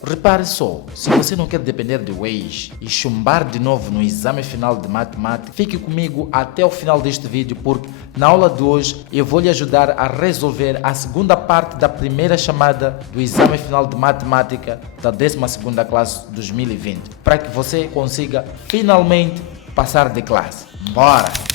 Repare só, se você não quer depender de Waze e chumbar de novo no exame final de matemática, fique comigo até o final deste vídeo, porque na aula de hoje eu vou lhe ajudar a resolver a segunda parte da primeira chamada do exame final de matemática da 12ª classe 2020, para que você consiga finalmente passar de classe. Bora!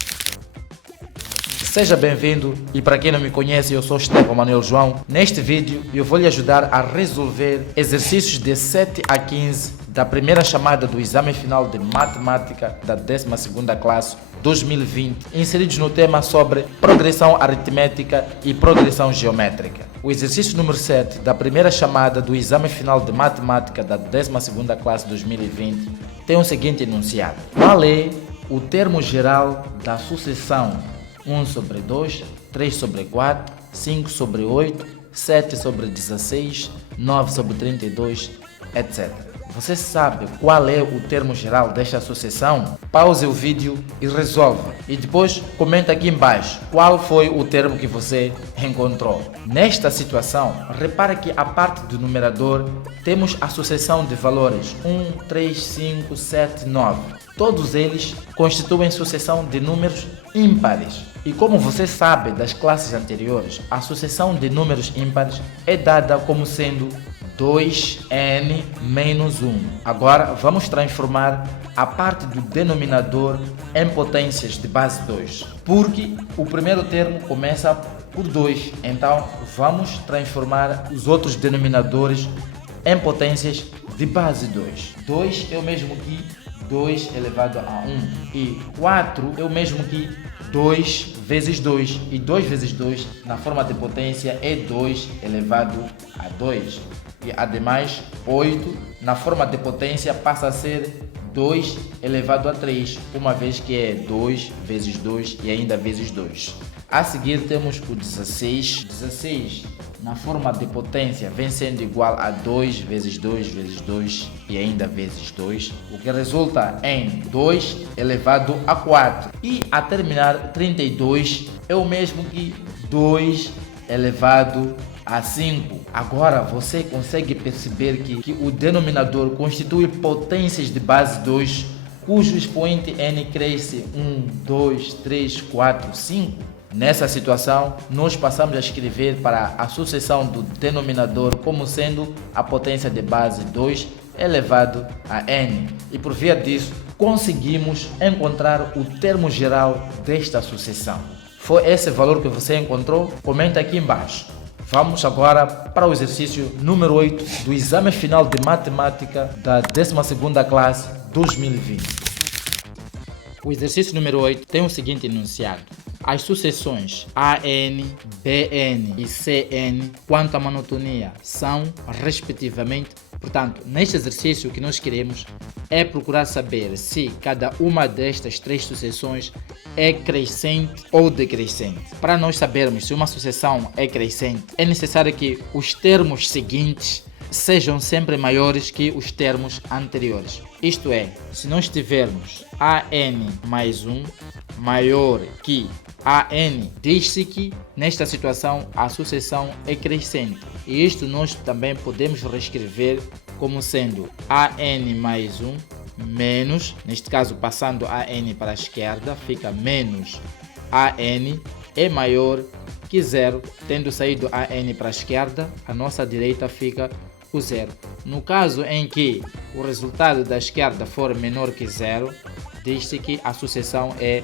Seja bem-vindo, e para quem não me conhece, eu sou Estevão Manuel João. Neste vídeo eu vou lhe ajudar a resolver exercícios de 7 a 15 da primeira chamada do exame final de matemática da 12ª classe 2020, inseridos no tema sobre progressão aritmética e progressão geométrica. O exercício número 7 da primeira chamada do exame final de matemática da 12ª classe 2020 tem o seguinte enunciado: qual é o termo geral da sucessão 1 sobre 2, 3 sobre 4, 5 sobre 8, 7 sobre 16, 9 sobre 32, etc. Você sabe qual é o termo geral desta sucessão? Pause o vídeo e resolva. E depois comenta aqui embaixo qual foi o termo que você encontrou. Nesta situação, repare que a parte do numerador temos a sucessão de valores 1, 3, 5, 7, 9. Todos eles constituem sucessão de números ímpares. E como você sabe das classes anteriores, a sucessão de números ímpares é dada como sendo 2n menos 1. Agora vamos transformar a parte do denominador em potências de base 2, porque o primeiro termo começa por 2, então vamos transformar os outros denominadores em potências de base 2. 2 é o mesmo que 2 elevado a 1 e 4 é o mesmo que 2 vezes 2, e 2 vezes 2 na forma de potência é 2 elevado a 2. E ademais 8 na forma de potência passa a ser 2 elevado a 3, uma vez que é 2 vezes 2 e ainda vezes 2. A seguir temos o 16. 16 na forma de potência vem sendo igual a 2 vezes 2 vezes 2 e ainda vezes 2, o que resulta em 2 elevado a 4. E a terminar, 32 é o mesmo que 2 elevado a 5. Agora você consegue perceber que o denominador constitui potências de base 2, cujo expoente n cresce 1, 2, 3, 4, 5. Nessa situação, nós passamos a escrever para a sucessão do denominador como sendo a potência de base 2 elevado a n. E por via disso, conseguimos encontrar o termo geral desta sucessão. Foi esse valor que você encontrou? Comenta aqui embaixo. Vamos agora para o exercício número 8 do exame final de matemática da 12ª classe 2020. O exercício número 8 tem o seguinte enunciado: as sucessões AN, BN e CN, quanto à monotonia, são respectivamente. Portanto, neste exercício o que nós queremos é procurar saber se cada uma destas três sucessões é crescente ou decrescente. Para nós sabermos se uma sucessão é crescente, é necessário que os termos seguintes sejam sempre maiores que os termos anteriores. Isto é, se nós tivermos AN mais 1 maior que AN, diz-se que nesta situação a sucessão é crescente. E isto nós também podemos reescrever como sendo AN mais 1 menos, neste caso passando AN para a esquerda, fica menos AN é maior que 0, tendo saído AN para a esquerda, a nossa direita fica o 0. No caso em que o resultado da esquerda for menor que 0, diz-se que a sucessão é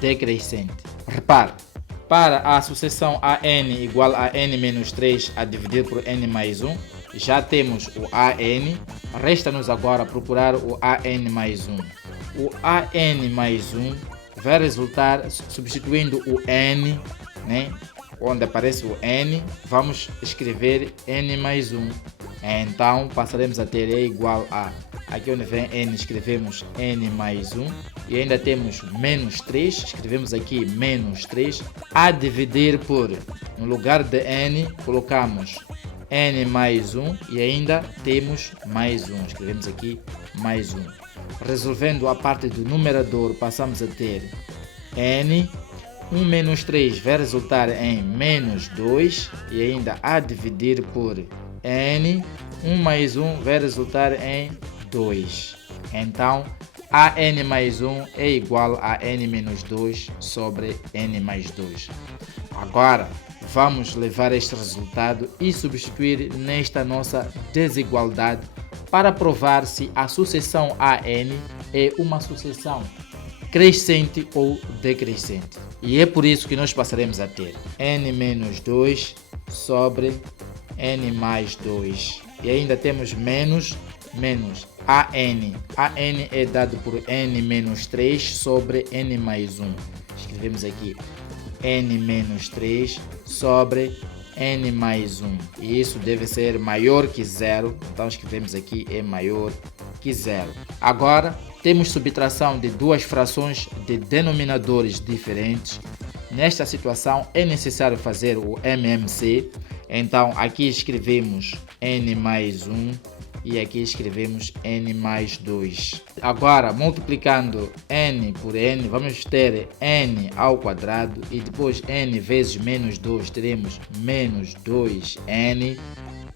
decrescente. Repare, para a sucessão AN igual a n menos 3 a dividir por n mais 1, já temos o AN, resta-nos agora procurar o AN mais 1. O AN mais 1 vai resultar, substituindo o n, né, onde aparece o n, vamos escrever n mais 1. Então passaremos a ter E igual a, aqui onde vem n escrevemos n mais 1, e ainda temos menos 3, escrevemos aqui menos 3, a dividir por, no lugar de n colocamos n mais 1 e ainda temos mais 1, escrevemos aqui mais 1. Resolvendo a parte do numerador, passamos a ter n, 1 menos 3 vai resultar em menos 2 e ainda a dividir por n, 1 mais 1 vai resultar em 2. Então, AN mais 1 é igual a N menos 2 sobre N mais 2. Agora, vamos levar este resultado e substituir nesta nossa desigualdade para provar se a sucessão AN é uma sucessão crescente ou decrescente. E é por isso que nós passaremos a ter N menos 2 sobre N mais 2. E ainda temos menos AN. AN é dado por N menos 3 sobre N mais 1. Escrevemos aqui N menos 3 sobre N mais 1. E isso deve ser maior que 0. Então escrevemos aqui é maior que 0. Agora temos subtração de duas frações de denominadores diferentes. Nesta situação é necessário fazer o MMC. Então aqui escrevemos N mais 1 e aqui escrevemos N mais 2. Agora, multiplicando N por N, vamos ter N ao quadrado e depois N vezes menos 2 teremos menos 2N.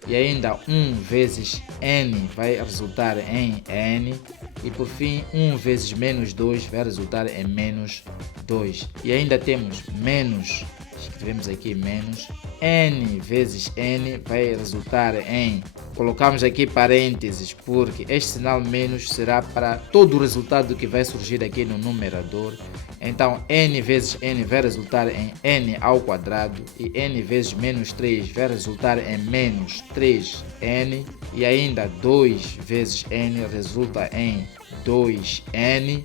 E ainda 1 vezes N vai resultar em N. E por fim, 1 vezes menos 2 vai resultar em menos 2. E ainda temos menos, escrevemos aqui menos, N vezes N vai resultar em, colocamos aqui parênteses porque este sinal menos será para todo o resultado que vai surgir aqui no numerador. Então N vezes N vai resultar em N ao quadrado e N vezes menos 3 vai resultar em menos 3N e ainda 2 vezes N resulta em 2N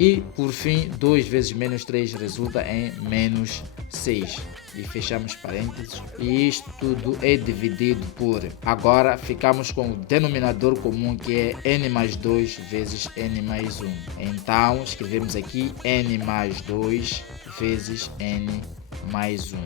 e por fim 2 vezes menos 3 resulta em menos 6. E fechamos parênteses e isto tudo é dividido por, agora ficamos com o denominador comum que é N mais 2 vezes N mais 1. Então escrevemos aqui N mais 2 vezes N mais 1.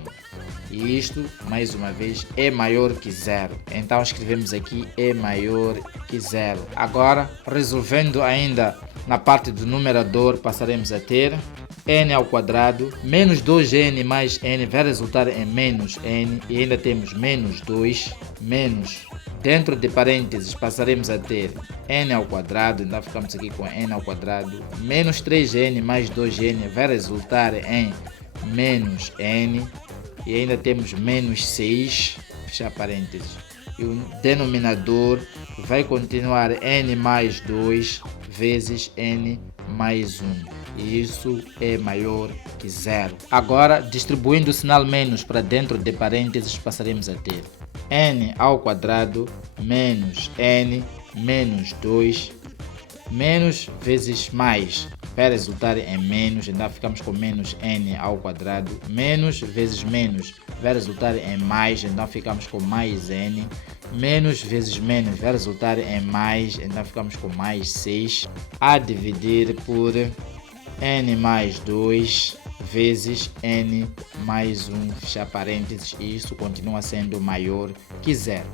E isto, mais uma vez, é maior que 0. Então escrevemos aqui é maior que 0. Agora, resolvendo ainda na parte do numerador, passaremos a ter N ao quadrado, menos 2N mais N vai resultar em menos N. E ainda temos menos 2, menos, dentro de parênteses, passaremos a ter N ao quadrado. Então ficamos aqui com N ao quadrado, menos 3N mais 2N vai resultar em menos N. E ainda temos menos 6, fechar parênteses. E o denominador vai continuar N mais 2 vezes N mais 1. E isso é maior que 0. Agora, distribuindo o sinal menos para dentro de parênteses, passaremos a ter N ao quadrado menos N menos 2 menos vezes mais vai resultar em menos, então ficamos com menos N ao quadrado, menos vezes menos vai resultar em mais, então ficamos com mais N, menos vezes menos vai resultar em mais, então ficamos com mais 6, a dividir por N mais 2 vezes N mais 1, fechar parênteses, e isso continua sendo maior que 0.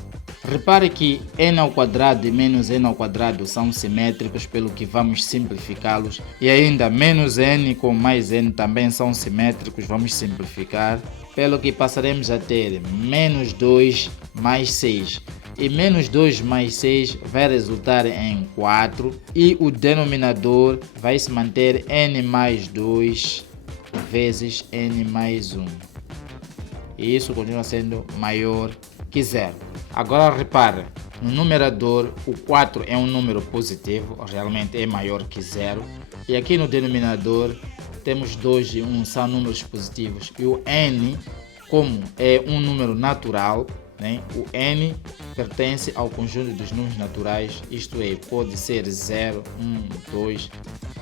Repare que N ao quadrado e menos N ao quadrado são simétricos, pelo que vamos simplificá-los. E ainda menos N com mais N também são simétricos, vamos simplificar. Pelo que passaremos a ter menos 2 mais 6. E menos 2 mais 6 vai resultar em 4. E o denominador vai se manter N mais 2 vezes N mais 1. E isso continua sendo maior que 0. Agora repare, no numerador o 4 é um número positivo, realmente é maior que 0. E aqui no denominador temos 2 e 1 são números positivos. E o N, como é um número natural, né? O N pertence ao conjunto dos números naturais, isto é, pode ser 0, 1, 2,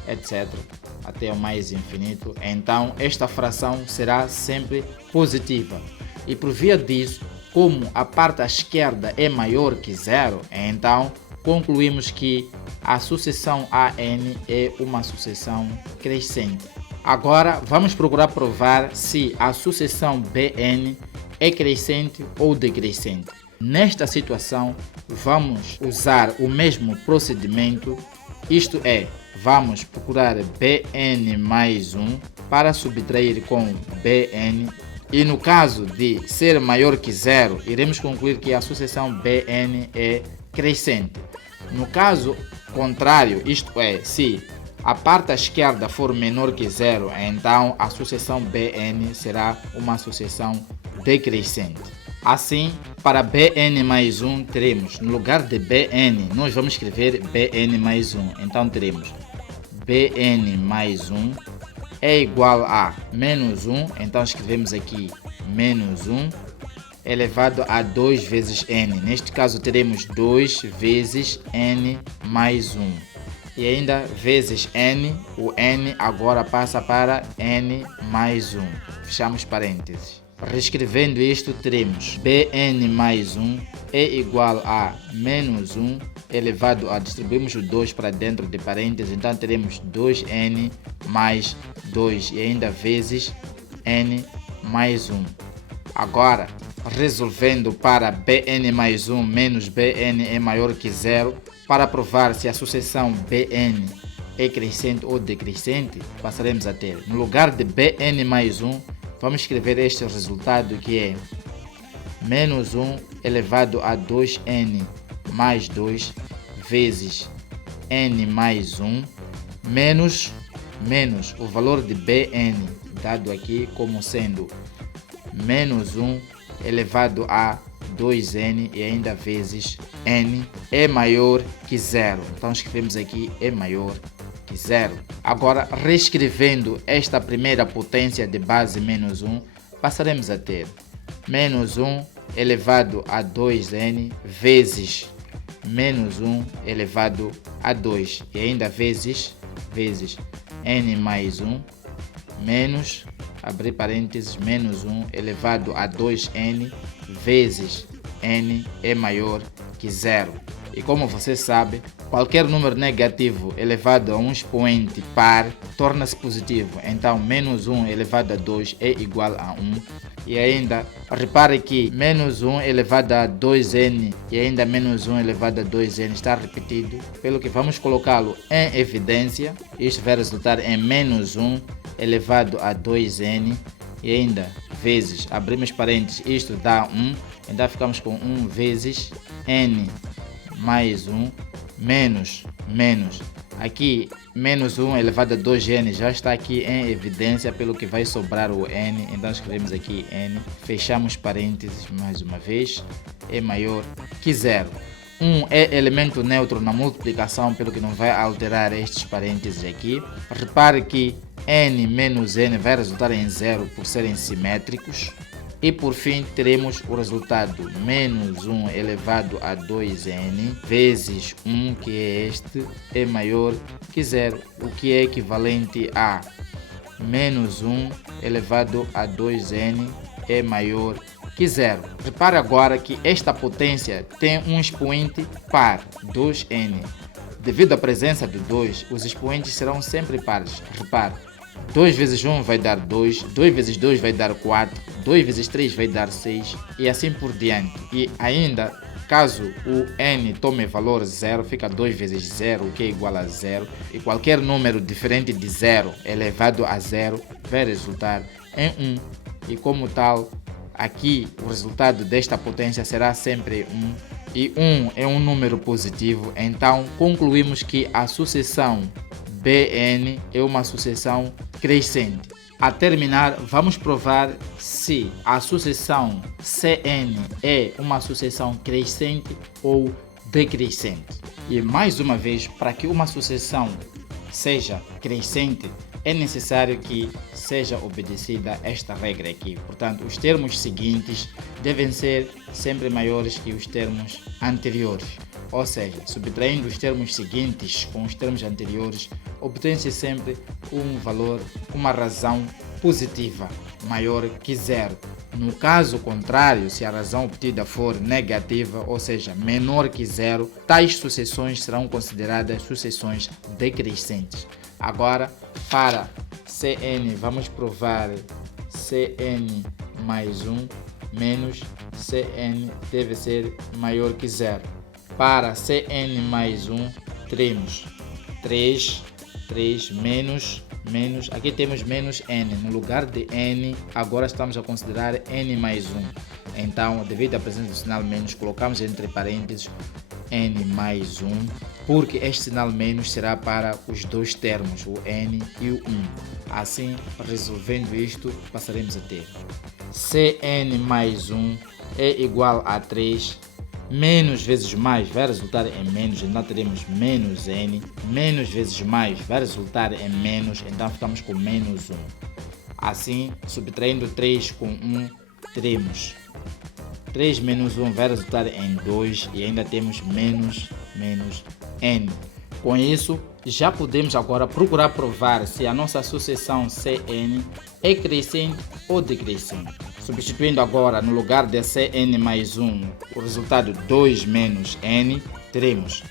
etc. até o mais infinito. Então esta fração será sempre positiva. E por via disso, como a parte à esquerda é maior que 0, então concluímos que a sucessão AN é uma sucessão crescente. Agora vamos procurar provar se a sucessão BN é crescente ou decrescente. Nesta situação, vamos usar o mesmo procedimento, isto é, vamos procurar BN mais 1 para subtrair com BN. E no caso de ser maior que 0, iremos concluir que a sucessão BN é crescente. No caso contrário, isto é, se a parte à esquerda for menor que zero, então a sucessão Bn será uma sucessão decrescente. Assim, para Bn mais 1, teremos, no lugar de Bn, nós vamos escrever Bn mais 1. Então teremos Bn mais 1 é igual a menos 1, então escrevemos aqui menos 1 elevado a 2 vezes n. Neste caso teremos 2 vezes n mais 1. E ainda vezes n, o n agora passa para n mais 1. Fechamos parênteses. Reescrevendo isto, teremos Bn mais 1 é igual a menos 1 elevado a, distribuímos o 2 para dentro de parênteses, então teremos 2n mais 2 e ainda vezes n mais 1. Agora, resolvendo para Bn mais 1 menos Bn é maior que zero, para provar se a sucessão Bn é crescente ou decrescente, passaremos a ter, no lugar de Bn mais 1, vamos escrever este resultado que é menos 1 elevado a 2n mais 2 vezes n mais 1 menos o valor de Bn, dado aqui como sendo menos 1 elevado a 2n e ainda vezes n é maior que zero. Então escrevemos aqui é maior que zero. Agora, reescrevendo esta primeira potência de base menos 1, passaremos a ter menos 1 elevado a 2n vezes menos 1 elevado a 2 e ainda vezes n mais 1 menos, abrir parênteses, menos 1 elevado a 2n vezes n é maior que zero. E como você sabe, qualquer número negativo elevado a um expoente par torna-se positivo. Então, menos 1 elevado a 2 é igual a 1. E ainda, repare que menos 1 elevado a 2n e ainda menos 1 elevado a 2n está repetido, pelo que vamos colocá-lo em evidência. Isto vai resultar em menos 1 elevado a 2n e ainda vezes, abrimos parênteses, isto dá 1, então ficamos com 1 vezes n mais 1 menos, aqui menos 1 elevado a 2n já está aqui em evidência, pelo que vai sobrar o n, então escrevemos aqui n, fechamos parênteses mais uma vez, é maior que zero. 1 é elemento neutro na multiplicação, pelo que não vai alterar estes parênteses aqui. Repare que n menos n vai resultar em zero por serem simétricos. E por fim teremos o resultado menos 1 elevado a 2n vezes 1, que é este, é maior que zero, o que é equivalente a menos 1 elevado a 2n é maior que zero. Repare agora que esta potência tem um expoente par, 2n. Devido à presença de 2, os expoentes serão sempre pares. Repare, 2 vezes 1 vai dar 2, 2 vezes 2 vai dar 4, 2 vezes 3 vai dar 6 e assim por diante. E ainda, caso o n tome valor 0, fica 2 vezes 0, o que é igual a 0. E qualquer número diferente de 0 elevado a 0 vai resultar em 1. E como tal, aqui o resultado desta potência será sempre 1. E 1 é um número positivo, então concluímos que a sucessão Bn é uma sucessão crescente. A terminar, vamos provar se a sucessão Cn é uma sucessão crescente ou decrescente. E mais uma vez, para que uma sucessão seja crescente, é necessário que seja obedecida esta regra aqui. Portanto, os termos seguintes devem ser sempre maiores que os termos anteriores. Ou seja, subtraindo os termos seguintes com os termos anteriores, obtém-se sempre um valor, uma razão positiva maior que zero. No caso contrário, se a razão obtida for negativa, ou seja, menor que zero, tais sucessões serão consideradas sucessões decrescentes. Agora, para Cn, vamos provar Cn mais 1 menos Cn deve ser maior que zero. Para Cn mais 1, teremos 3 menos, aqui temos menos n, no lugar de n, agora estamos a considerar n mais 1. Então, devido à presença do sinal menos, colocamos entre parênteses n mais 1, porque este sinal menos será para os dois termos, o n e o 1. Assim, resolvendo isto, passaremos a ter Cn mais 1 é igual a 3, menos vezes mais vai resultar em menos, então teremos menos n, menos vezes mais vai resultar em menos, então ficamos com menos 1. Assim, subtraindo 3 com 1, teremos 3 menos 1 vai resultar em 2 e ainda temos menos n. Com isso, já podemos agora procurar provar se a nossa sucessão Cn é crescente ou decrescente. Substituindo agora no lugar de Cn mais 1 o resultado 2 menos n, teremos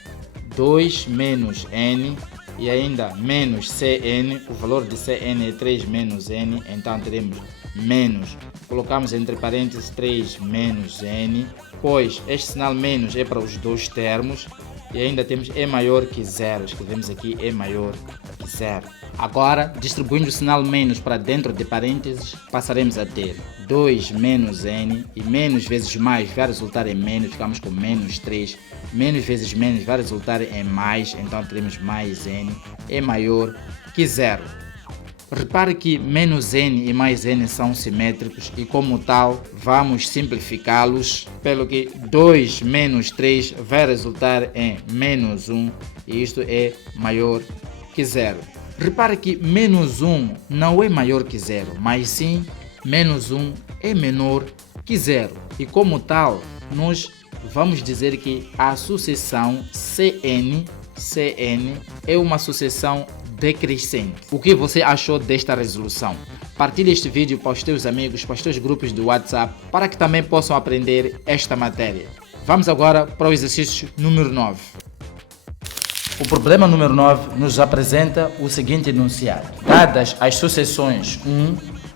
2 menos n e ainda menos Cn, o valor de Cn é 3 menos n, então teremos menos, colocamos entre parênteses 3 menos n, pois este sinal menos é para os dois termos, e ainda temos é maior que zero, escrevemos aqui é maior que zero. Agora, distribuindo o sinal menos para dentro de parênteses, passaremos a ter 2 menos n, e menos vezes mais vai resultar em menos, ficamos com menos 3, menos vezes menos vai resultar em mais, então teremos mais n, é maior que zero. Repare que menos n e mais n são simétricos e, como tal, vamos simplificá-los, pelo que 2 menos 3 vai resultar em menos 1 e isto é maior que zero. Repare que menos 1 não é maior que zero, mas sim menos 1 é menor que zero e, como tal, nós vamos dizer que a sucessão Cn é uma sucessão decrescente. O que você achou desta resolução? Partilhe este vídeo para os teus amigos, para os teus grupos do WhatsApp, para que também possam aprender esta matéria. Vamos agora para o exercício número 9. O problema número 9 nos apresenta o seguinte enunciado. Dadas as sucessões 1,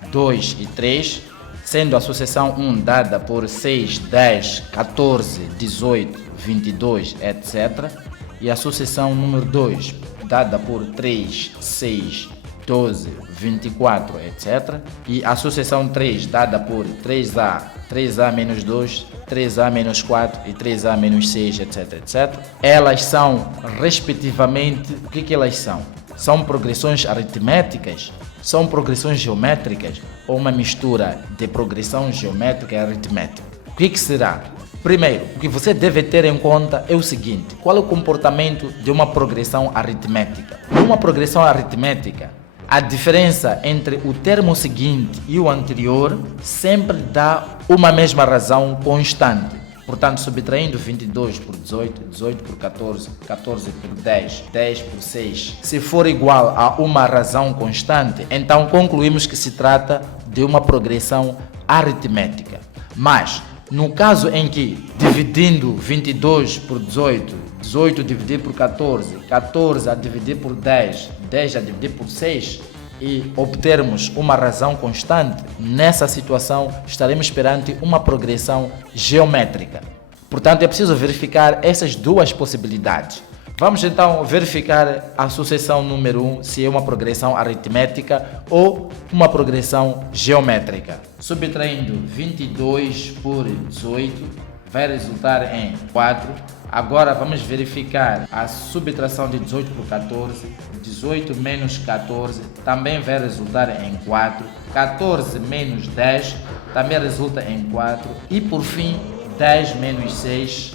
2 e 3, sendo a sucessão 1 dada por 6, 10, 14, 18, 22, etc., e a sucessão número 2 dada por 3, 6, 12, 24, etc. E a sucessão 3 dada por 3A, 3A menos 2, 3A menos 4 e 3A menos 6, etc, etc. Elas são, respectivamente, o que elas são? São progressões aritméticas? São progressões geométricas? Ou uma mistura de progressão geométrica e aritmética? O que será? Primeiro, o que você deve ter em conta é o seguinte: qual é o comportamento de uma progressão aritmética? Numa progressão aritmética, a diferença entre o termo seguinte e o anterior sempre dá uma mesma razão constante. Portanto, subtraindo 22 por 18, 18 por 14, 14 por 10, 10 por 6, se for igual a uma razão constante, então concluímos que se trata de uma progressão aritmética. Mas, no caso em que, dividindo 22 por 18, 18 dividido por 14, 14 a dividir por 10, 10 a dividir por 6, e obtermos uma razão constante, nessa situação estaremos perante uma progressão geométrica. Portanto, é preciso verificar essas duas possibilidades. Vamos então verificar a sucessão número 1, se é uma progressão aritmética ou uma progressão geométrica. Subtraindo 22 por 18 vai resultar em 4. Agora vamos verificar a subtração de 18 por 14. 18 menos 14 também vai resultar em 4. 14 menos 10 também resulta em 4. E por fim, 10 menos 6.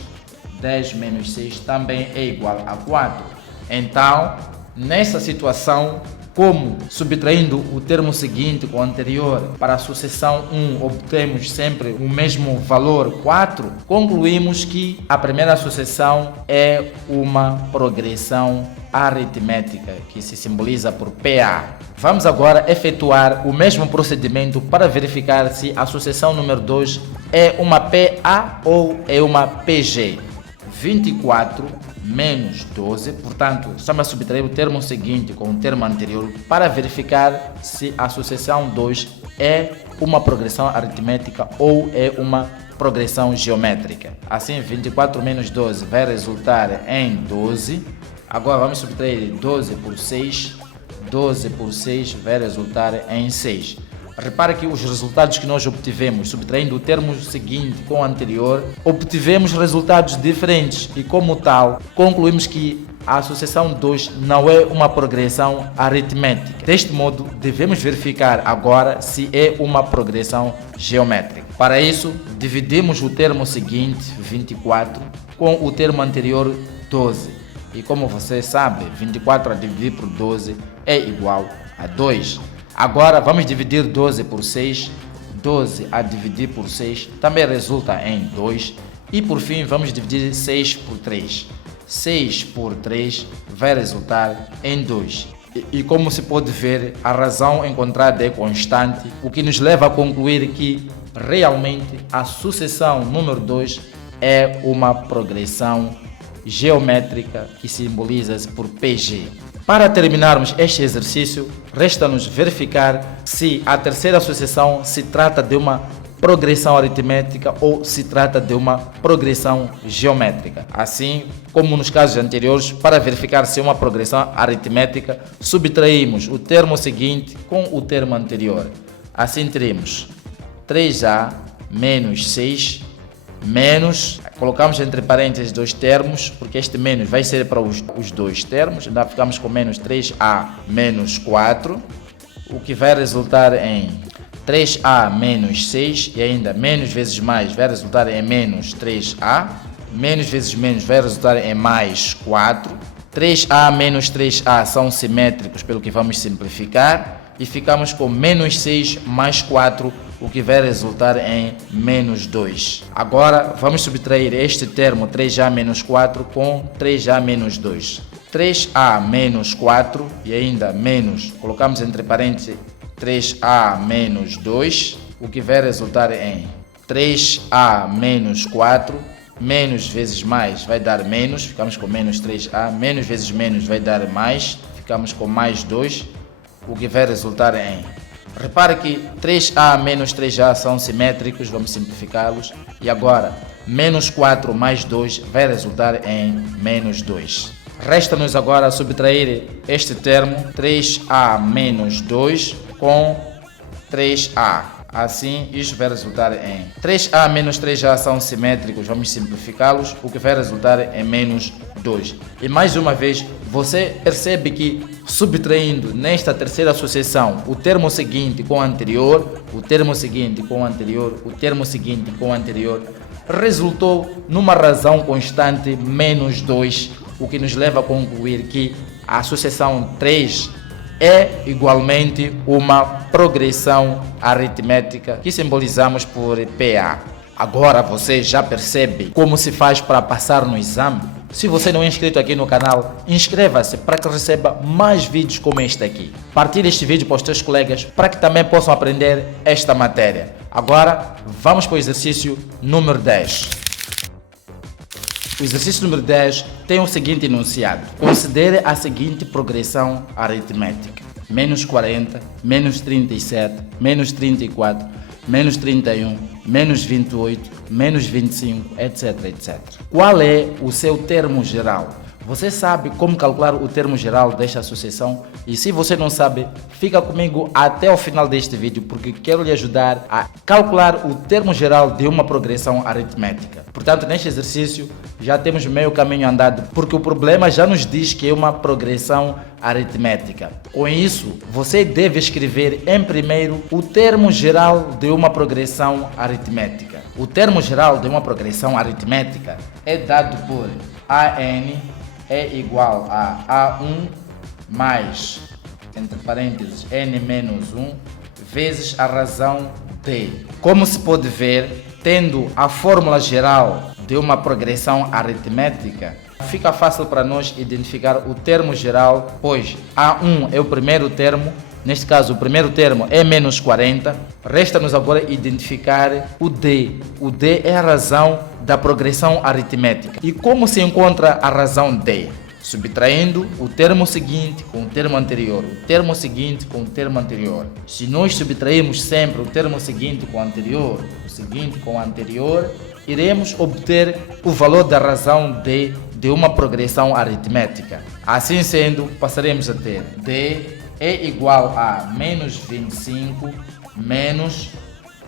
10 menos 6 também é igual a 4. Então, nessa situação, como subtraindo o termo seguinte com o anterior para a sucessão 1 obtemos sempre o mesmo valor 4, concluímos que a primeira sucessão é uma progressão aritmética, que se simboliza por PA. Vamos agora efetuar o mesmo procedimento para verificar se a sucessão número 2 é uma PA ou é uma PG. 24 menos 12, portanto, estamos a subtrair o termo seguinte com o termo anterior para verificar se a sucessão 2 é uma progressão aritmética ou é uma progressão geométrica. Assim, 24 menos 12 vai resultar em 12. Agora vamos subtrair 12 por 6. 12 por 6 vai resultar em 6. Repare que os resultados que nós obtivemos, subtraindo o termo seguinte com o anterior, obtivemos resultados diferentes e, como tal, concluímos que a associação 2 não é uma progressão aritmética. Deste modo, devemos verificar agora se é uma progressão geométrica. Para isso, dividimos o termo seguinte, 24, com o termo anterior, 12. E como você sabe, 24 a dividir por 12 é igual a 2. Agora vamos dividir 12 por 6. 12 a dividir por 6 também resulta em 2. E por fim vamos dividir 6 por 3. 6 por 3 vai resultar em 2. E como se pode ver, a razão encontrada é constante, o que nos leva a concluir que realmente a sucessão número 2 é uma progressão geométrica que simboliza-se por PG. Para terminarmos este exercício, resta-nos verificar se a terceira associação se trata de uma progressão aritmética ou se trata de uma progressão geométrica. Assim como nos casos anteriores, para verificar se é uma progressão aritmética, subtraímos o termo seguinte com o termo anterior. Assim teremos 3a menos 6 menos, colocamos entre parênteses dois termos, porque este menos vai ser para os dois termos, então ficamos com menos 3a menos 4, o que vai resultar em 3a menos 6, e ainda menos vezes mais vai resultar em menos 3a, menos vezes menos vai resultar em mais 4, 3a menos 3a são simétricos, pelo que vamos simplificar, e ficamos com menos 6 mais 4, o que vai resultar em menos 2. Agora vamos subtrair este termo 3a menos 4 com 3a menos 2. 3a menos 4 e ainda menos, colocamos entre parênteses 3a menos 2, o que vai resultar em 3a menos 4, menos vezes mais vai dar menos, ficamos com menos 3a, menos vezes menos vai dar mais, ficamos com mais 2, o que vai resultar em... Repare que 3a menos 3a são simétricos, vamos simplificá-los. E agora, menos 4 mais 2 vai resultar em menos 2. Resta-nos agora subtrair este termo, 3a menos 2 com 3a. Assim, isto vai resultar em 3a menos 3a são simétricos, vamos simplificá-los, o que vai resultar em menos 2. E mais uma vez, você percebe que subtraindo nesta terceira associação o termo seguinte com o anterior, o termo seguinte com o anterior, o termo seguinte com o anterior, resultou numa razão constante menos 2, o que nos leva a concluir que a associação 3 é igualmente uma progressão aritmética que simbolizamos por PA. Agora você já percebe como se faz para passar no exame? Se você não é inscrito aqui no canal, inscreva-se para que receba mais vídeos como este aqui. Partilhe este vídeo para os seus colegas para que também possam aprender esta matéria. Agora vamos para o exercício número 10. O exercício número 10 tem o seguinte enunciado. Considere a seguinte progressão aritmética. Menos 40, menos 37, menos 34, menos 31, menos 28, menos 25, etc, etc. Qual é o seu termo geral? Você sabe como calcular o termo geral desta associação? E se você não sabe, fica comigo até o final deste vídeo, porque quero lhe ajudar a calcular o termo geral de uma progressão aritmética. Portanto, neste exercício já temos meio caminho andado, porque o problema já nos diz que é uma progressão aritmética. Com isso, você deve escrever em primeiro o termo geral de uma progressão aritmética. O termo geral de uma progressão aritmética é dado por AN é igual a A1 mais, entre parênteses, N menos 1, vezes a razão D. Como se pode ver, tendo a fórmula geral de uma progressão aritmética, fica fácil para nós identificar o termo geral, pois A1 é o primeiro termo, neste caso o primeiro termo é menos 40, resta-nos agora identificar o D. O D é a razão da progressão aritmética. E como se encontra a razão D? Subtraindo o termo seguinte com o termo anterior, o termo seguinte com o termo anterior. Se nós subtrairmos sempre o termo seguinte com o anterior, o seguinte com o anterior, iremos obter o valor da razão D de uma progressão aritmética. Assim sendo, passaremos a ter D é igual a menos 25 menos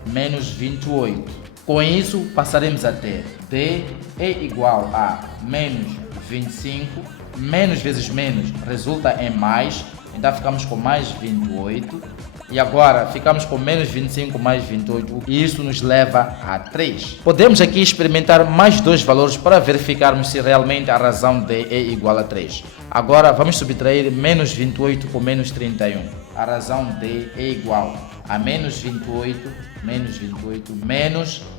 28. Com isso, passaremos a ter D é igual a menos 25, menos vezes menos resulta em mais, então ficamos com mais 28. E agora ficamos com menos 25 mais 28, e isso nos leva a 3. Podemos aqui experimentar mais dois valores para verificarmos se realmente a razão D é igual a 3. Agora vamos subtrair menos 28 com menos 31. A razão D é igual a menos 28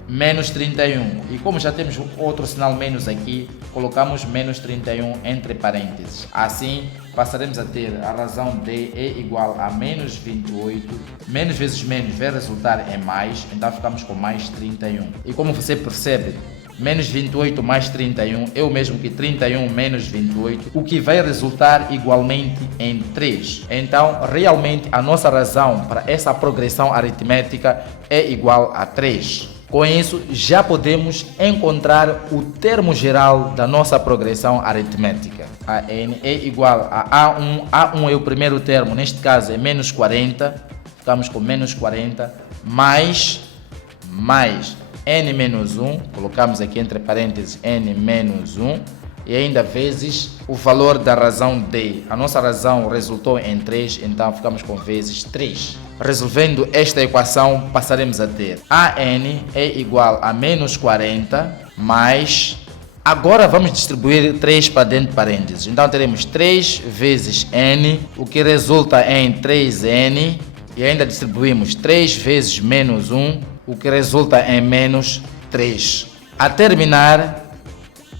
menos 31. E como já temos outro sinal menos aqui, colocamos menos 31 entre parênteses. Assim, passaremos a ter a razão D é igual a menos 28, menos vezes menos vai resultar em mais, então ficamos com mais 31. E como você percebe, menos 28 mais 31 é o mesmo que 31 menos 28, o que vai resultar igualmente em 3. Então, realmente, a nossa razão para essa progressão aritmética é igual a 3. Com isso, já podemos encontrar o termo geral da nossa progressão aritmética. A n é igual a A1. A1 é o primeiro termo, neste caso é menos 40. Ficamos com menos 40 mais n menos 1, colocamos aqui entre parênteses n menos 1, e ainda vezes o valor da razão D. A nossa razão resultou em 3, então ficamos com vezes 3. Resolvendo esta equação, passaremos a ter AN é igual a menos 40 mais... Agora vamos distribuir 3 para dentro de parênteses. Então teremos 3 vezes n, o que resulta em 3n, e ainda distribuímos 3 vezes menos 1, o que resulta em menos 3. A terminar,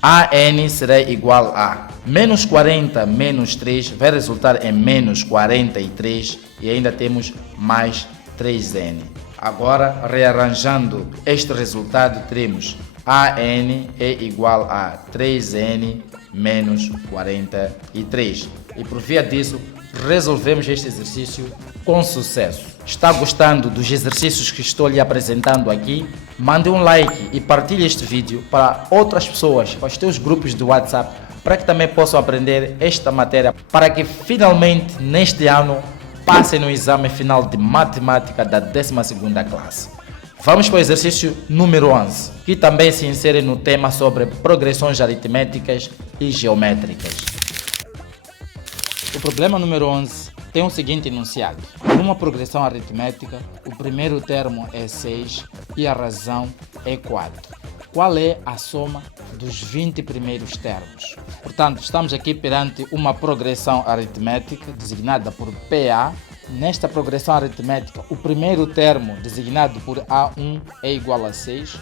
AN será igual a menos 40 menos 3 vai resultar em menos 43, e ainda temos mais 3n. Agora, rearranjando este resultado, teremos AN é igual a 3n menos 43. E por via disso, resolvemos este exercício com sucesso. Está gostando dos exercícios que estou lhe apresentando aqui? Mande um like e partilhe este vídeo para outras pessoas, para os teus grupos de WhatsApp, para que também possam aprender esta matéria, para que finalmente neste ano passem no exame final de matemática da 12ª classe. Vamos para o exercício número 11, que também se insere no tema sobre progressões aritméticas e geométricas. O problema número 11 tem o seguinte enunciado. Numa progressão aritmética, o primeiro termo é 6 e a razão é 4. Qual é a soma dos 20 primeiros termos? Portanto, estamos aqui perante uma progressão aritmética designada por PA. Nesta progressão aritmética, o primeiro termo designado por A1 é igual a 6,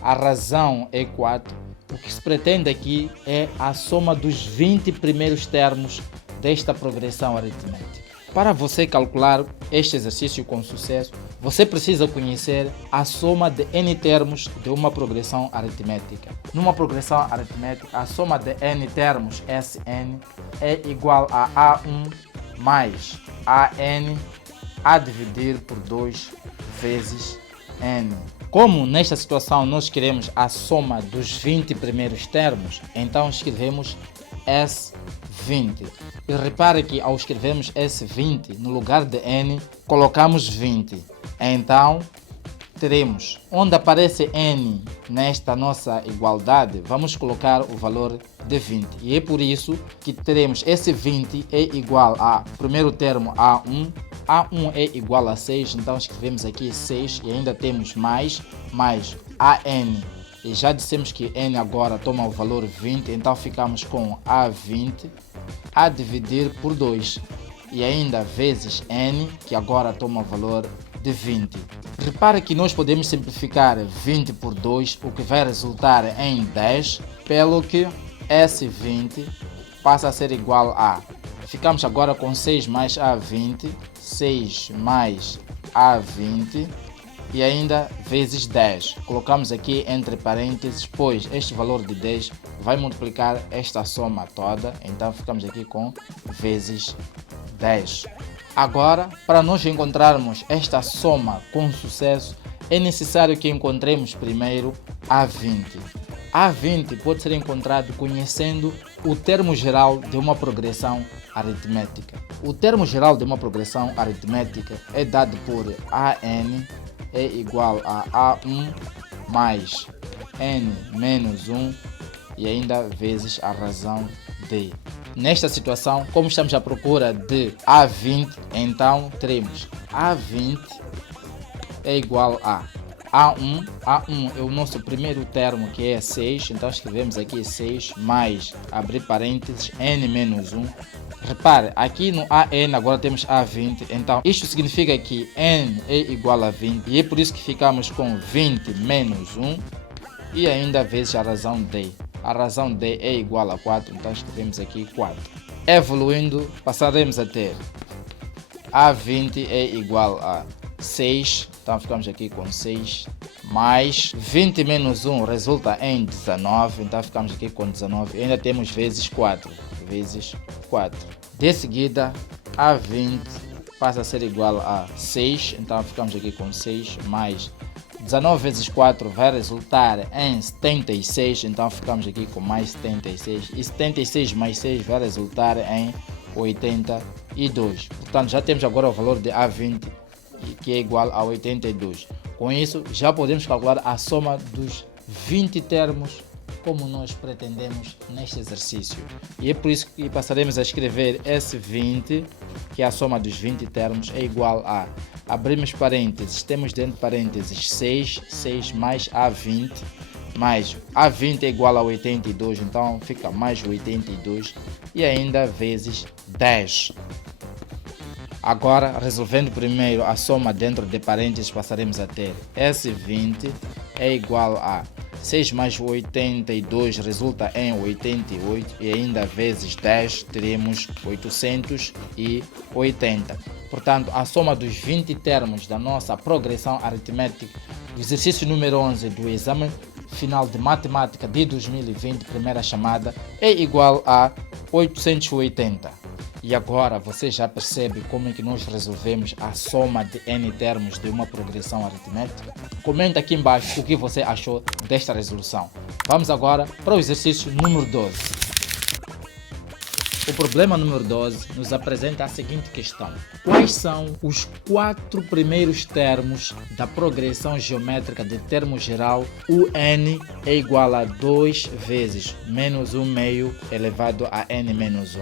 a razão é 4. O que se pretende aqui é a soma dos 20 primeiros termos desta progressão aritmética. Para você calcular este exercício com sucesso, você precisa conhecer a soma de n termos de uma progressão aritmética. Numa progressão aritmética, a soma de n termos, Sn, é igual a A1 mais AN a dividir por 2 vezes n. Como nesta situação nós queremos a soma dos 20 primeiros termos, então escrevemos S20. E repare que ao escrevermos S20, no lugar de n, colocamos 20. Então, teremos, onde aparece n nesta nossa igualdade, vamos colocar o valor de 20. E é por isso que teremos esse 20 é igual a, primeiro termo, A1. A1 é igual a 6, então escrevemos aqui 6 e ainda temos mais AN. E já dissemos que n agora toma o valor 20, então ficamos com A20 a dividir por 2. E ainda vezes n, que agora toma o valor de 20. Repare que nós podemos simplificar 20 por 2, o que vai resultar em 10, pelo que S20 passa a ser igual a... Ficamos agora com 6 mais A20, 6 mais A20 e ainda vezes 10. Colocamos aqui entre parênteses, pois este valor de 10 vai multiplicar esta soma toda, então ficamos aqui com vezes 10. Agora, para nós encontrarmos esta soma com sucesso, é necessário que encontremos primeiro A20. A20 pode ser encontrado conhecendo o termo geral de uma progressão aritmética. O termo geral de uma progressão aritmética é dado por AN é igual a A1 mais N menos 1 e ainda vezes a razão D. Nesta situação, como estamos à procura de A20, então teremos A20 é igual a A1. A1 é o nosso primeiro termo, que é 6, então escrevemos aqui 6 mais, abrir parênteses, N menos 1. Repare, aqui no AN agora temos A20, então isto significa que N é igual a 20 e é por isso que ficamos com 20 menos 1 e ainda vezes a razão D. A razão D é igual a 4, então escrevemos aqui 4. Evoluindo, passaremos a ter A20 é igual a 6, então ficamos aqui com 6, mais 20 menos 1 resulta em 19, então ficamos aqui com 19, e ainda temos vezes 4, vezes 4. De seguida, A20 passa a ser igual a 6, então ficamos aqui com 6, mais 19 vezes 4 vai resultar em 76, então ficamos aqui com mais 76, e 76 mais 6 vai resultar em 82. Portanto, já temos agora o valor de A20, que é igual a 82. Com isso, já podemos calcular a soma dos 20 termos como nós pretendemos neste exercício. E é por isso que passaremos a escrever S20, que é a soma dos 20 termos, é igual a, abrimos parênteses, temos dentro de parênteses 6 mais A20, mais A20 é igual a 82, então fica mais 82, e ainda vezes 10. Agora, resolvendo primeiro a soma dentro de parênteses, passaremos a ter S20 é igual a 6 mais 82 resulta em 88 e ainda vezes 10 teremos 880. Portanto, a soma dos 20 termos da nossa progressão aritmética do exercício número 11 do exame final de matemática de 2020, primeira chamada, é igual a 880. E agora você já percebe como é que nós resolvemos a soma de N termos de uma progressão aritmética? Comenta aqui embaixo o que você achou desta resolução. Vamos agora para o exercício número 12. O problema número 12 nos apresenta a seguinte questão: quais são os 4 primeiros termos da progressão geométrica de termo geral UN é igual a 2 vezes menos 1 meio elevado a N menos 1?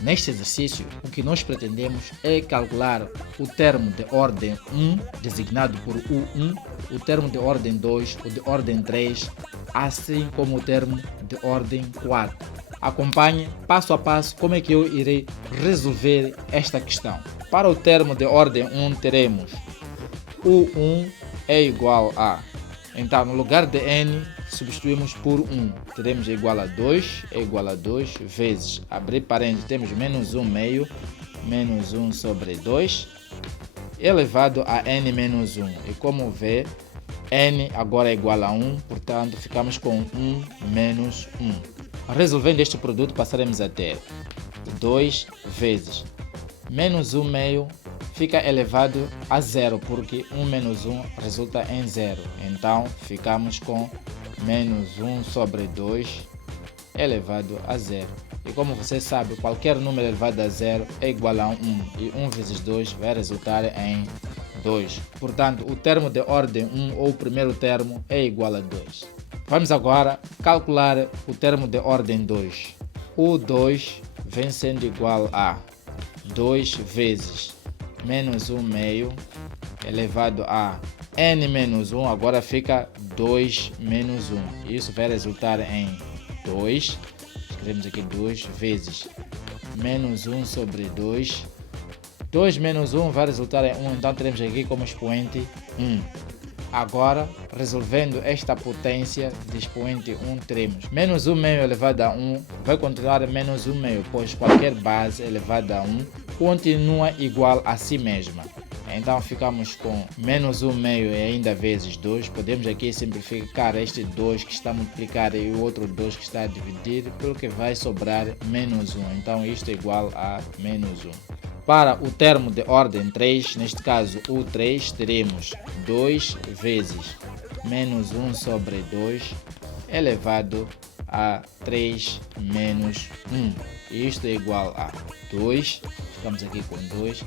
Neste exercício, o que nós pretendemos é calcular o termo de ordem 1, designado por U1, o termo de ordem 2, o de ordem 3, assim como o termo de ordem 4. Acompanhe passo a passo como é que eu irei resolver esta questão. Para o termo de ordem 1 teremos U1 é igual a, então no lugar de N substituímos por 1, teremos igual a 2, é igual a 2 vezes, abrir parênteses, temos menos 1 meio, menos 1 sobre 2, elevado a N menos 1, e como vê, N agora é igual a 1, portanto ficamos com 1 menos 1. Resolvendo este produto, passaremos a ter 2 vezes menos 1 meio fica elevado a 0, porque 1 menos 1 resulta em 0. Então, ficamos com menos 1 sobre 2 elevado a 0. E como você sabe, qualquer número elevado a 0 é igual a 1. E 1 vezes 2 vai resultar em 2. Portanto, o termo de ordem 1, ou o primeiro termo, é igual a 2. Vamos agora calcular o termo de ordem 2. O 2 vem sendo igual a 2 vezes menos 1 meio elevado a N menos 1, agora fica 2 menos 1. Isso vai resultar em 2, escrevemos aqui 2 vezes menos 1 sobre 2. 2 menos 1 vai resultar em 1, então teremos aqui como expoente 1. Agora, resolvendo esta potência de expoente 1, teremos menos 1 meio elevado a 1, vai continuar menos 1 meio, pois qualquer base elevada a 1 continua igual a si mesma. Então ficamos com menos 1 meio e ainda vezes 2. Podemos aqui simplificar este 2 que está a multiplicar e o outro 2 que está a dividir, pelo que vai sobrar menos 1. Então isto é igual a menos 1. Para o termo de ordem 3, neste caso o 3, teremos 2 vezes menos 1 sobre 2 elevado a 3 menos 1. Isto é igual a 2, ficamos aqui com 2,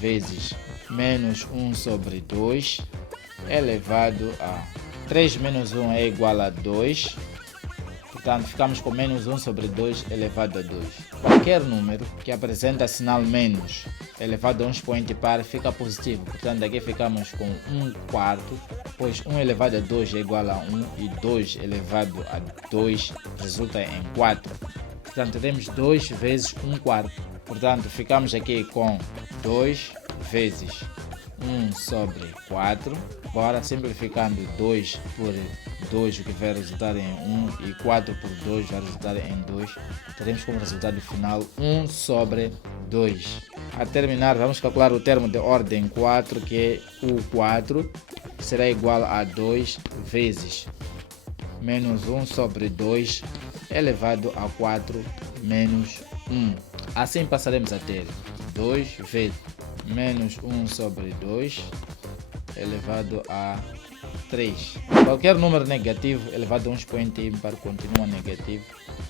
vezes menos 1 sobre 2, elevado a 3 menos 1 é igual a 2. Portanto, ficamos com menos 1 sobre 2 elevado a 2. Qualquer número que apresenta sinal menos elevado a um expoente par fica positivo. Portanto, aqui ficamos com 1 quarto, pois 1 elevado a 2 é igual a 1 e 2 elevado a 2 resulta em 4. Portanto, temos 2 vezes 1 quarto. Portanto, ficamos aqui com 2 vezes 1 sobre 4. Agora, simplificando 2 por 2, o que vai resultar em 1, e 4 por 2 vai resultar em 2. Teremos como resultado final 1 sobre 2. A terminar, vamos calcular o termo de ordem 4, que é o 4, será igual a 2 vezes menos 1 sobre 2 elevado a 4 menos 1. Assim passaremos a ter 2 vezes menos 1 sobre 2 elevado a 3. Qualquer número negativo elevado a um expoente ímpar continua negativo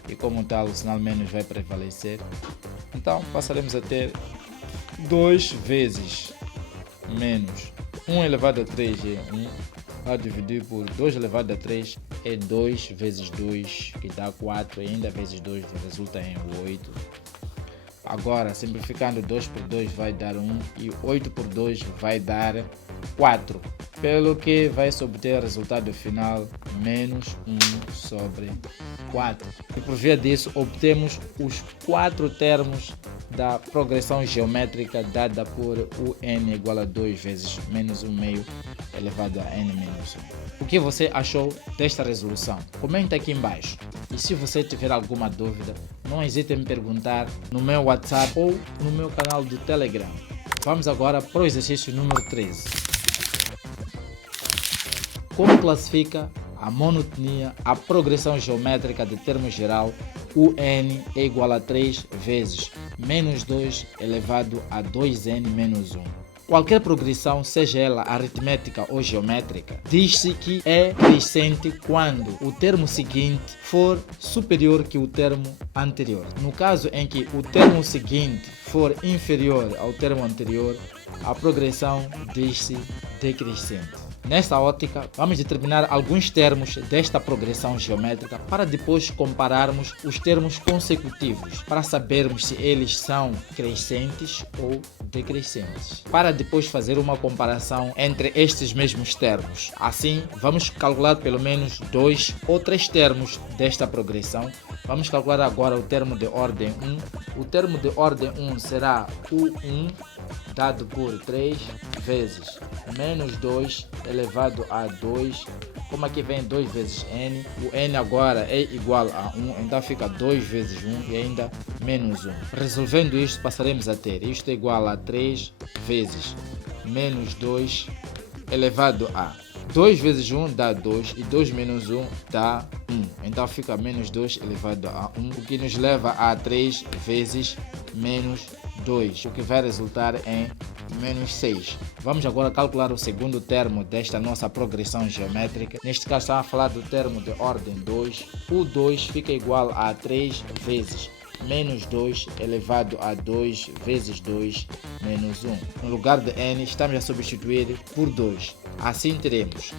e, como tal, o sinal menos vai prevalecer. Então passaremos a ter 2 vezes menos 1 elevado a 3 é 1, a dividir por 2 elevado a 3 é 2 vezes 2, que dá 4, e ainda vezes 2 resulta em 8. Agora, simplificando, 2 por 2 vai dar 1 e 8 por 2 vai dar 4. Pelo que vai se obter o resultado final menos 1 sobre 4. E por via disso, obtemos os 4 termos da progressão geométrica dada por UN igual a 2 vezes menos 1 meio elevado a n menos 1. O que você achou desta resolução? Comenta aqui embaixo. E se você tiver alguma dúvida, não hesite em me perguntar no meu WhatsApp ou no meu canal do Telegram. Vamos agora para o exercício número 13. Como classifica a monotonia a progressão geométrica de termo geral UN é igual a 3 vezes menos 2 elevado a 2n menos 1. Qualquer progressão, seja ela aritmética ou geométrica, diz-se que é crescente quando o termo seguinte for superior que o termo anterior. No caso em que o termo seguinte for inferior ao termo anterior, a progressão diz-se decrescente. Nesta ótica, vamos determinar alguns termos desta progressão geométrica para depois compararmos os termos consecutivos, para sabermos se eles são crescentes ou decrescentes, para depois fazer uma comparação entre estes mesmos termos. Assim, vamos calcular pelo menos 2 ou 3 termos desta progressão. Vamos calcular agora o termo de ordem 1. O termo de ordem 1 será U1 dado por 3 vezes menos 2 elevado a 2, como aqui vem 2 vezes n, o n agora é igual a 1, então fica 2 vezes 1 e ainda menos 1. Resolvendo isto, passaremos a ter isto é igual a 3 vezes menos 2 elevado a 2 vezes 1 dá 2 e 2 menos 1 dá 1. Então fica menos 2 elevado a 1, o que nos leva a 3 vezes menos 2, o que vai resultar em menos 6. Vamos agora calcular o segundo termo desta nossa progressão geométrica. Neste caso estamos a falar do termo de ordem 2. O 2 fica igual a 3 vezes menos 2 elevado a 2 vezes 2 menos 1. No lugar de n, estamos a substituir por 2. Assim teremos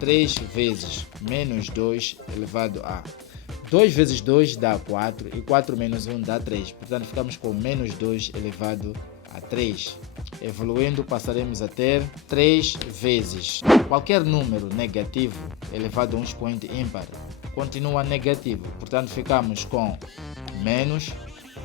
3 vezes menos 2 elevado a 2 vezes 2 dá 4 e 4 menos 1 dá 3. Portanto, ficamos com menos 2 elevado a 3. Evoluindo, passaremos a ter 3 vezes qualquer número negativo elevado a um expoente ímpar continua negativo. Portanto, ficamos com menos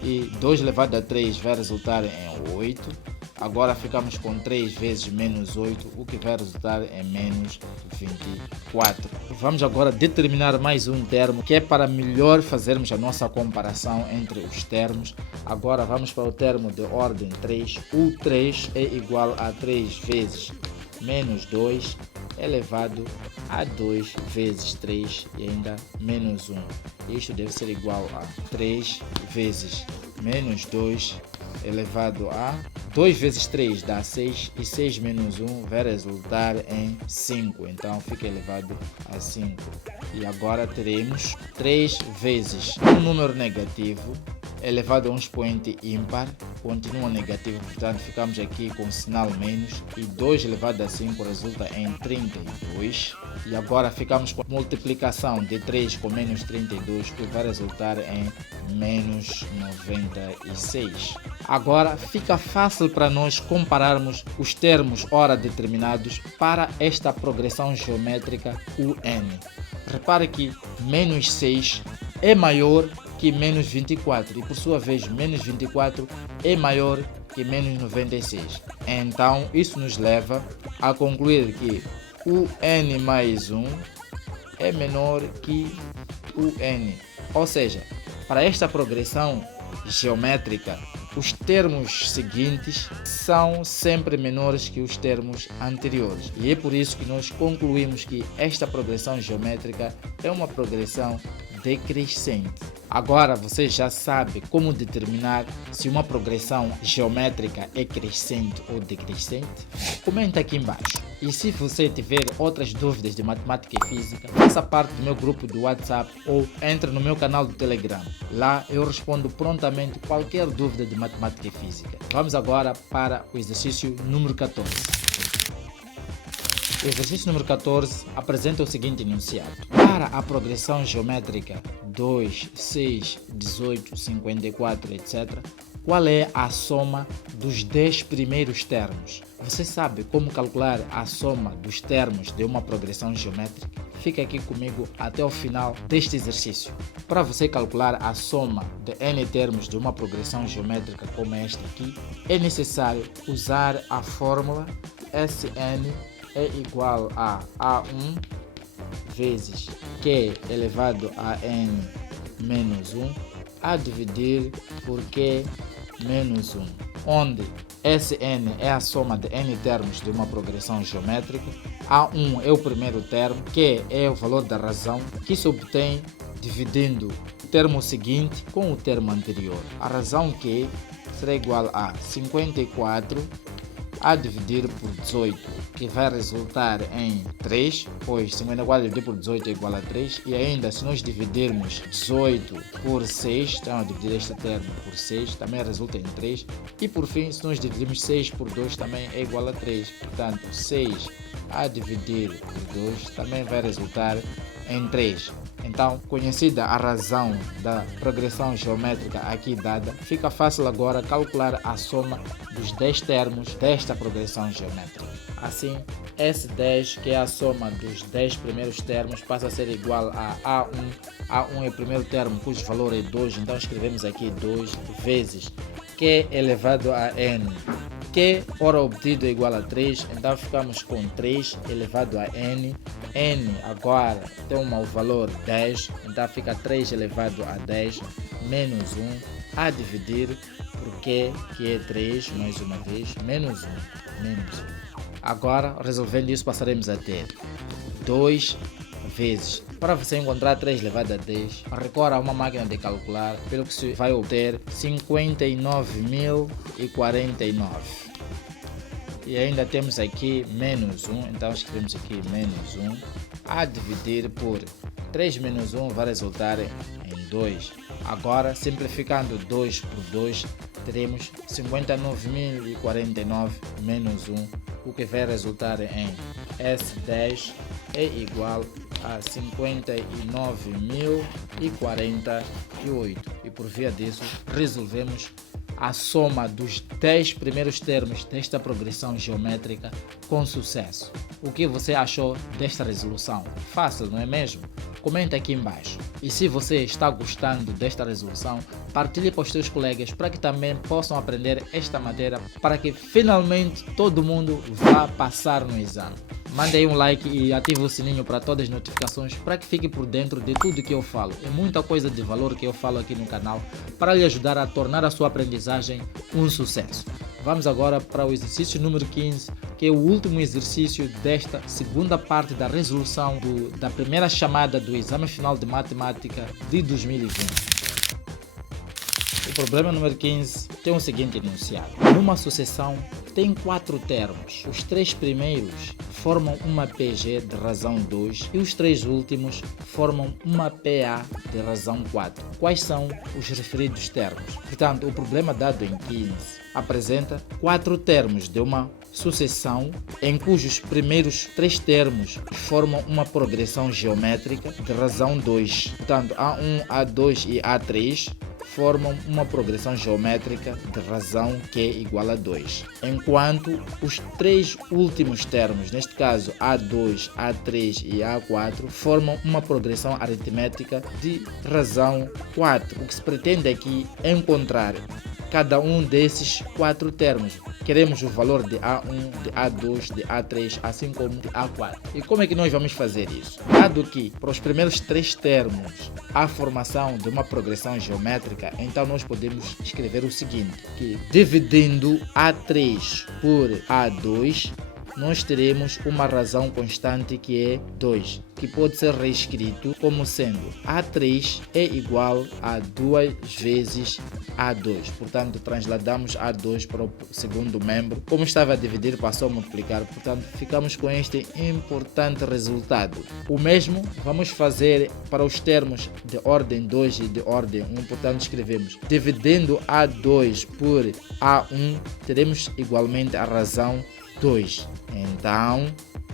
e 2 elevado a 3 vai resultar em 8. Agora ficamos com 3 vezes menos 8, o que vai resultar em menos 24. Vamos agora determinar mais um termo, que é para melhor fazermos a nossa comparação entre os termos. Agora vamos para o termo de ordem 3. O 3 é igual a 3 vezes menos 2 elevado a 2 vezes 3 e ainda menos 1. Isto deve ser igual a 3 vezes menos 2 elevado a 2 vezes 3 dá 6 e 6 menos 1 vai resultar em 5. Então fica elevado a 5. E agora teremos 3 vezes um número negativo elevado a um expoente ímpar, continua negativo, portanto ficamos aqui com o sinal menos, e 2 elevado a 5 resulta em 32. E agora ficamos com a multiplicação de 3 com menos 32, que vai resultar em menos 96. Agora fica fácil para nós compararmos os termos ora determinados para esta progressão geométrica UN. Repare que menos 6 é maior que menos 24 e por sua vez menos 24 é maior que menos 96. Então isso nos leva a concluir que o n mais 1 é menor que o n. Ou seja, para esta progressão geométrica, os termos seguintes são sempre menores que os termos anteriores. E é por isso que nós concluímos que esta progressão geométrica é uma progressão decrescente. Agora você já sabe como determinar se uma progressão geométrica é crescente ou decrescente? Comenta aqui embaixo. E se você tiver outras dúvidas de matemática e física, faça parte do meu grupo do WhatsApp ou entre no meu canal do Telegram. Lá eu respondo prontamente qualquer dúvida de matemática e física. Vamos agora para o exercício número 14. O exercício número 14 apresenta o seguinte enunciado. Para a progressão geométrica 2, 6, 18, 54, etc., qual é a soma dos 10 primeiros termos? Você sabe como calcular a soma dos termos de uma progressão geométrica? Fica aqui comigo até o final deste exercício. Para você calcular a soma de n termos de uma progressão geométrica como esta aqui, é necessário usar a fórmula Sn é igual a A1 vezes Q elevado a n menos 1 a dividir por Q menos 1, onde Sn é a soma de n termos de uma progressão geométrica, A1 é o primeiro termo, Q é o valor da razão, que se obtém dividindo o termo seguinte com o termo anterior. A razão Q será igual a 54 a dividir por 18, que vai resultar em 3, pois 54 dividido por 18 é igual a 3, e ainda se nós dividirmos 18 por 6, então dividir este termo por 6, também resulta em 3, e por fim, se nós dividirmos 6 por 2, também é igual a 3, portanto 6 a dividir por 2 também vai resultar em 3. Então, conhecida a razão da progressão geométrica aqui dada, fica fácil agora calcular a soma dos 10 termos desta progressão geométrica. Assim, S10, que é a soma dos 10 primeiros termos, passa a ser igual a A1. A1 é o primeiro termo cujo valor é 2, então escrevemos aqui 2 vezes Q elevado a n. Q, ora obtido, é igual a 3, então ficamos com 3 elevado a n. N agora tem um valor 10, então fica 3 elevado a 10 menos 1 a dividir por Q, que é 3, mais uma vez, menos 1, menos 1. Agora, resolvendo isso, passaremos a ter 2 vezes. Para você encontrar 3 elevado a 10, recorra a uma máquina de calcular, pelo que se vai obter 59.049. E ainda temos aqui menos 1, então escrevemos aqui menos 1, a dividir por 3 menos 1 vai resultar em 2. Agora, simplificando 2 por 2, teremos 59.049 menos 1, o que vai resultar em S10 é igual a 59.048. E por via disso, resolvemos a soma dos 10 primeiros termos desta progressão geométrica com sucesso. O que você achou desta resolução? Fácil, não é mesmo? Comenta aqui embaixo. E se você está gostando desta resolução, partilhe para os seus colegas para que também possam aprender esta matéria, para que finalmente todo mundo vá passar no exame. Mande aí um like e ative o sininho para todas as notificações para que fique por dentro de tudo que eu falo. É muita coisa de valor que eu falo aqui no canal para lhe ajudar a tornar a sua aprendizagem um sucesso. Vamos agora para o exercício número 15, que é o último exercício desta segunda parte da resolução da primeira chamada do Exame Final de Matemática de 2020. O problema número 15 tem o seguinte enunciado. Numa sucessão tem 4 termos. Os 3 primeiros formam uma PG de razão 2 e os 3 últimos formam uma PA de razão 4. Quais são os referidos termos? Portanto, o problema dado em 15 apresenta 4 termos de uma sucessão em cujos primeiros 3 termos formam uma progressão geométrica de razão 2. Portanto, A1, A2 e A3 formam uma progressão geométrica de razão Q igual a 2, enquanto os 3 últimos termos, neste caso A2, A3 e A4, formam uma progressão aritmética de razão 4. O que se pretende aqui é encontrar cada um desses 4 termos. Queremos o valor de A1, de A2, de A3, assim como de A4. E como é que nós vamos fazer isso? Dado que para os primeiros 3 termos há formação de uma progressão geométrica, então nós podemos escrever o seguinte, que dividindo A3 por A2, nós teremos uma razão constante que é 2, que pode ser reescrito como sendo A3 é igual a 2 vezes A2. Portanto, transladamos A2 para o segundo membro. Como estava a dividir, passou a multiplicar. Portanto, ficamos com este importante resultado. O mesmo vamos fazer para os termos de ordem 2 e de ordem 1. Portanto, escrevemos dividindo A2 por A1, teremos igualmente a razão 2. Então,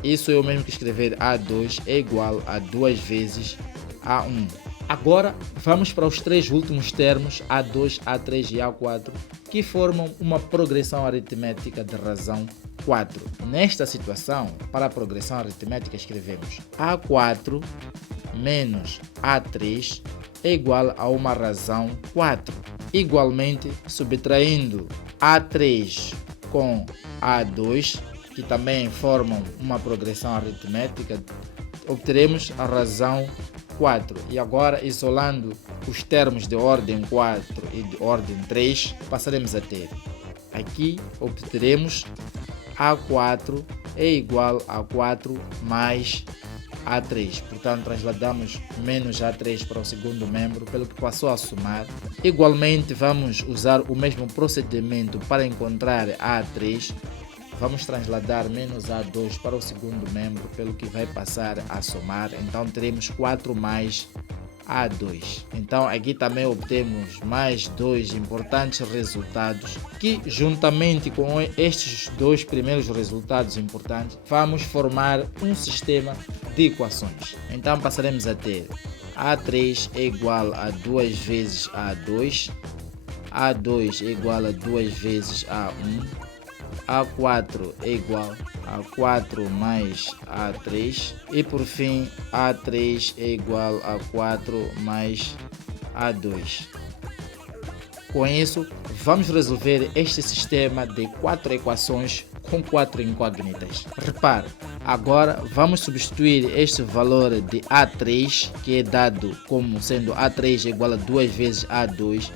isso é o mesmo que escrever A2 é igual a 2 vezes A1. Agora, vamos para os 3 últimos termos, A2, A3 e A4, que formam uma progressão aritmética de razão 4. Nesta situação, para a progressão aritmética, escrevemos A4 menos A3 é igual a uma razão 4. Igualmente, subtraindo A3 com A2, que também formam uma progressão aritmética, obteremos a razão 4. E agora, isolando os termos de ordem 4 e de ordem 3, passaremos a ter. Aqui obteremos A4 é igual a 4 mais A3. Portanto, transladamos menos A3 para o segundo membro, pelo que passou a somar. Igualmente, vamos usar o mesmo procedimento para encontrar A3. Vamos transladar menos A2 para o segundo membro, pelo que vai passar a somar. Então, teremos 4 mais A2. Então, aqui também obtemos mais 2 importantes resultados que, juntamente com estes 2 primeiros resultados importantes, vamos formar um sistema de equações. Então, passaremos a ter A3 é igual a 2 vezes A2, A2 é igual a 2 vezes A1, A4 é igual a 4 mais A3 e por fim A3 é igual a 4 mais A2. Com isso, vamos resolver este sistema de 4 equações com 4 incógnitas. Repare, agora vamos substituir este valor de A3, que é dado como sendo A3 é igual a 2 vezes A2,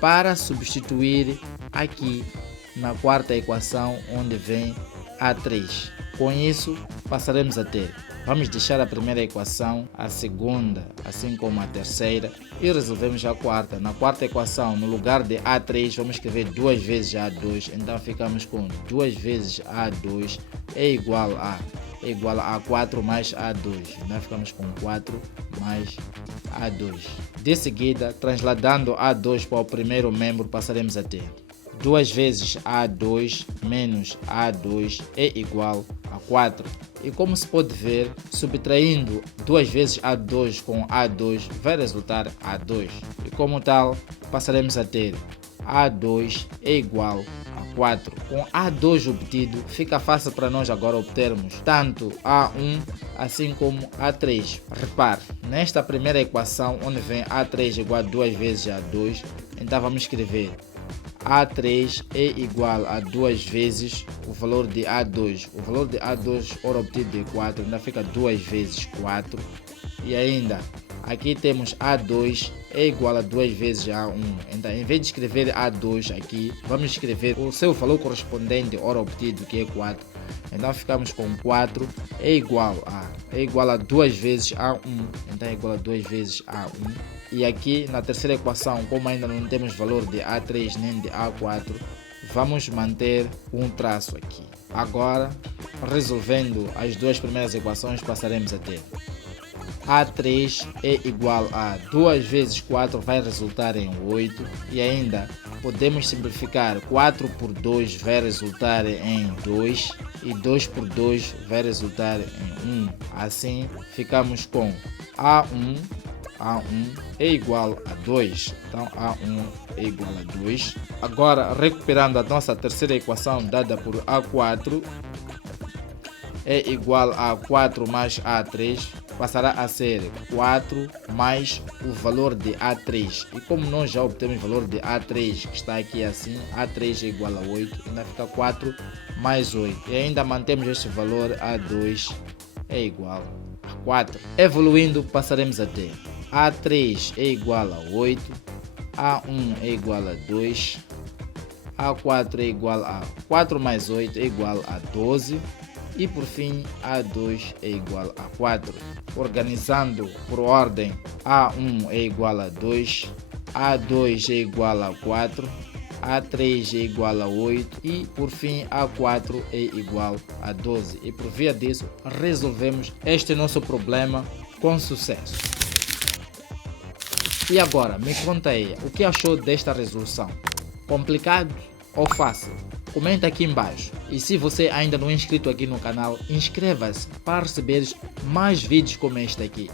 para substituir aqui na quarta equação, onde vem A3. Com isso, passaremos a ter. Vamos deixar a primeira equação, a segunda, assim como a terceira, e resolvemos a quarta. Na quarta equação, no lugar de A3, vamos escrever 2 vezes A2. Então, ficamos com 2 vezes A2 é igual a 4 mais A2. Então, ficamos com 4 mais A2. De seguida, transladando A2 para o primeiro membro, passaremos a ter 2 vezes A2 menos A2 é igual a 4. E como se pode ver, subtraindo 2 vezes A2 com A2 vai resultar A2. E como tal, passaremos a ter A2 é igual a 4. Com A2 obtido, fica fácil para nós agora obtermos tanto A1 assim como A3. Repare, nesta primeira equação, onde vem A3 igual a 2 vezes A2, então vamos escrever A3 é igual a 2 vezes o valor de A2. O valor de A2, ora obtido é 4, ainda fica 2 vezes 4. E ainda, aqui temos A2 é igual a 2 vezes A1. Então, em vez de escrever A2 aqui, vamos escrever o seu valor correspondente, ora obtido, que é 4. Então, ficamos com 4 é igual a 2 vezes A1. Então, é igual a 2 vezes A1. E aqui na terceira equação, como ainda não temos valor de A3 nem de A4, vamos manter um traço aqui. Agora, resolvendo as duas primeiras equações, passaremos a ter A3 é igual a 2 vezes 4 vai resultar em 8 e ainda podemos simplificar 4 por 2 vai resultar em 2 e 2 por 2 vai resultar em 1. Assim ficamos com A1 é igual a 2, então A1 é igual a 2. Agora, recuperando a nossa terceira equação dada por A4 é igual a 4 mais A3, passará a ser 4 mais o valor de A3. E como nós já obtemos o valor de A3, que está aqui assim, A3 é igual a 8, ainda fica 4 mais 8. E ainda mantemos este valor, A2 é igual a 4. Evoluindo, passaremos a ter A3 é igual a 8, A1 é igual a 2, A4 é igual a 4 mais 8 é igual a 12. E por fim, A2 é igual a 4. Organizando por ordem, A1 é igual a 2, A2 é igual a 4, A3 é igual a 8 e por fim A4 é igual a 12. E por via disso, resolvemos este nosso problema com sucesso. E agora, me conta aí, o que achou desta resolução? Complicado ou fácil? Comenta aqui embaixo. E se você ainda não é inscrito aqui no canal, inscreva-se para receber mais vídeos como este aqui.